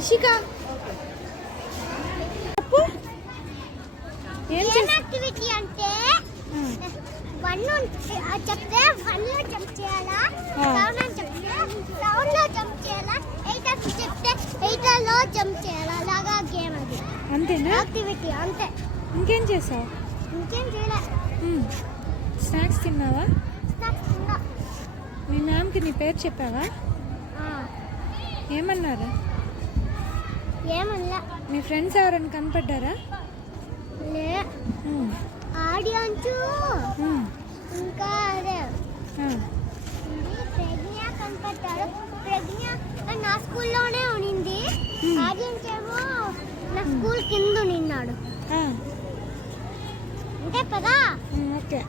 ఇషిక ఏం యాక్టివిటీ అంటే చెప్తే 1 లో జంప్ చేయాలా, 7 అని చెప్తే 7 లో జంప్ చేయాలా, 8 అని చెప్తే 8 లో జంప్ చేయాలా. అలాగా గేమ్ అది. అంతేనా? యాక్టివిటీ అంతే. ఇంకేం చేసావు? ఇంకేం చేయలే. స్నాక్స్ తిన్నావా? స్నాక్స్ తిన్నా. మీ మ్యామ్కి నీ పేరు చెప్పావా? ఏమన్నారు? ఏమన్నా. మీ ఫ్రెండ్స్ ఎవరైనా కనపడ్డారా? లే. ఆడియన్స్ ఇంకా అదే ప్రజ్ఞ కనపడ్డారు. ప్రజ్ఞ నా స్కూల్లోనే ఉనింది. ఆడియన్స్ ఏమో నా స్కూల్ కింద నిన్నాడు. ఆ అంతే కదా? ఓకే.